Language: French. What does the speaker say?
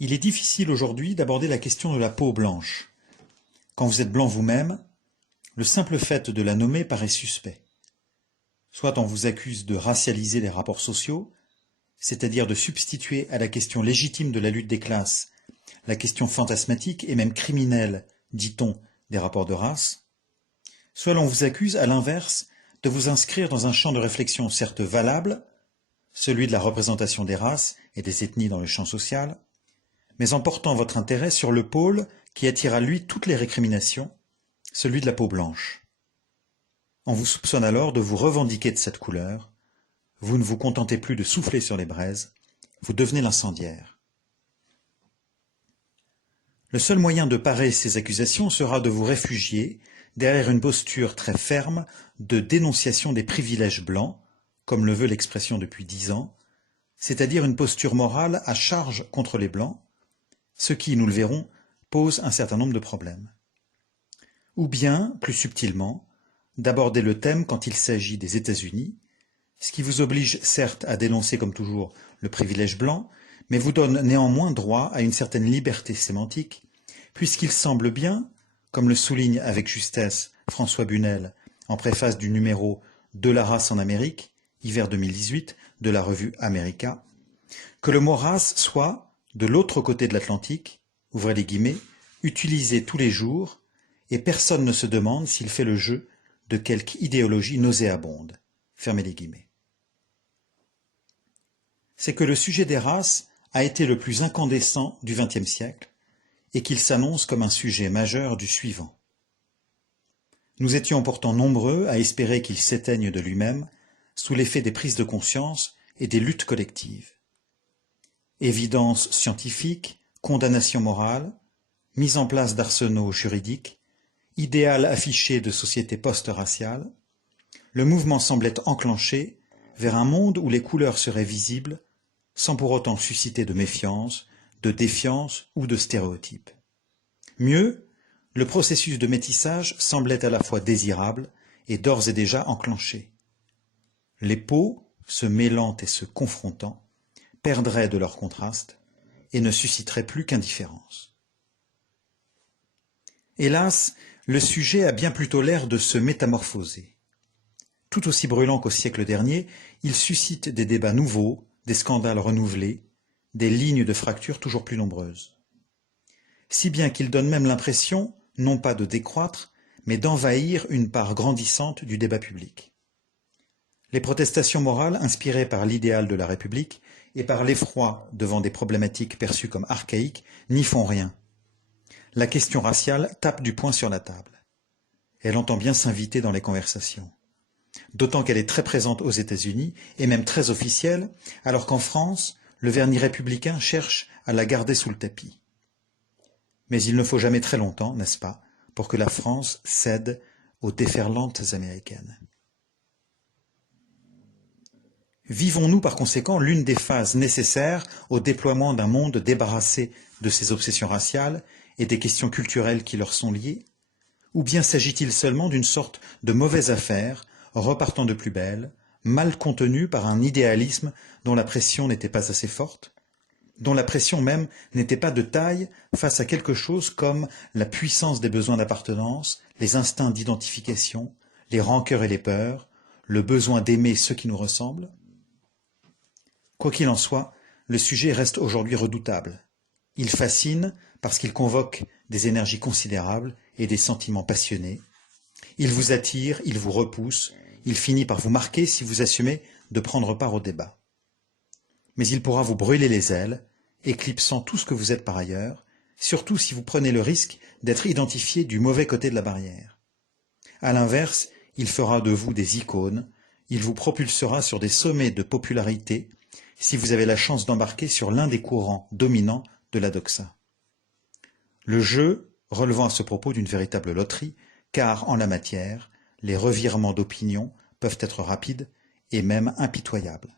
Il est difficile aujourd'hui d'aborder la question de la peau blanche. Quand vous êtes blanc vous-même, le simple fait de la nommer paraît suspect. Soit on vous accuse de racialiser les rapports sociaux, c'est-à-dire de substituer à la question légitime de la lutte des classes la question fantasmatique et même criminelle, dit-on, des rapports de race, soit l'on vous accuse, à l'inverse, de vous inscrire dans un champ de réflexion certes valable, celui de la représentation des races et des ethnies dans le champ social, mais en portant votre intérêt sur le pôle qui attire à lui toutes les récriminations, celui de la peau blanche. On vous soupçonne alors de vous revendiquer de cette couleur, vous ne vous contentez plus de souffler sur les braises, vous devenez l'incendiaire. Le seul moyen de parer ces accusations sera de vous réfugier derrière une posture très ferme de dénonciation des privilèges blancs, comme le veut l'expression depuis 10 ans, c'est-à-dire une posture morale à charge contre les blancs, ce qui, nous le verrons, pose un certain nombre de problèmes. Ou bien, plus subtilement, d'aborder le thème quand il s'agit des États-Unis, ce qui vous oblige certes à dénoncer comme toujours le privilège blanc, mais vous donne néanmoins droit à une certaine liberté sémantique, puisqu'il semble bien, comme le souligne avec justesse François Bunel en préface du numéro De la race en Amérique, hiver 2018, de la revue America, que le mot race soit, de l'autre côté de l'Atlantique, ouvrez les guillemets, utilisé tous les jours, et personne ne se demande s'il fait le jeu de quelque idéologie nauséabonde, fermez les guillemets. C'est que le sujet des races a été le plus incandescent du XXe siècle et qu'il s'annonce comme un sujet majeur du suivant. Nous étions pourtant nombreux à espérer qu'il s'éteigne de lui-même sous l'effet des prises de conscience et des luttes collectives. Évidence scientifique, condamnation morale, mise en place d'arsenaux juridiques, idéal affiché de société post-raciale, le mouvement semblait enclenché vers un monde où les couleurs seraient visibles sans pour autant susciter de méfiance, de défiance ou de stéréotypes. Mieux, le processus de métissage semblait à la fois désirable et d'ores et déjà enclenché. Les peaux, se mêlant et se confrontant, perdraient de leur contraste et ne susciteraient plus qu'indifférence. Hélas, le sujet a bien plutôt l'air de se métamorphoser. Tout aussi brûlant qu'au siècle dernier, il suscite des débats nouveaux, des scandales renouvelés, des lignes de fracture toujours plus nombreuses. Si bien qu'il donne même l'impression, non pas de décroître, mais d'envahir une part grandissante du débat public. Les protestations morales inspirées par l'idéal de la République et par l'effroi devant des problématiques perçues comme archaïques n'y font rien. La question raciale tape du poing sur la table. Elle entend bien s'inviter dans les conversations. D'autant qu'elle est très présente aux États-Unis, et même très officielle, alors qu'en France, le vernis républicain cherche à la garder sous le tapis. Mais il ne faut jamais très longtemps, n'est-ce pas, pour que la France cède aux déferlantes américaines. Vivons-nous par conséquent l'une des phases nécessaires au déploiement d'un monde débarrassé de ses obsessions raciales et des questions culturelles qui leur sont liées? Ou bien s'agit-il seulement d'une sorte de mauvaise affaire, repartant de plus belle, mal contenue par un idéalisme dont la pression n'était pas assez forte, dont la pression même n'était pas de taille face à quelque chose comme la puissance des besoins d'appartenance, les instincts d'identification, les rancœurs et les peurs, le besoin d'aimer ceux qui nous ressemblent? Quoi qu'il en soit, le sujet reste aujourd'hui redoutable. Il fascine parce qu'il convoque des énergies considérables et des sentiments passionnés. Il vous attire, il vous repousse, il finit par vous marquer si vous assumez de prendre part au débat. Mais il pourra vous brûler les ailes, éclipsant tout ce que vous êtes par ailleurs, surtout si vous prenez le risque d'être identifié du mauvais côté de la barrière. À l'inverse, il fera de vous des icônes, il vous propulsera sur des sommets de popularité si vous avez la chance d'embarquer sur l'un des courants dominants de la doxa. Le jeu relevant à ce propos d'une véritable loterie, car en la matière, les revirements d'opinion peuvent être rapides et même impitoyables.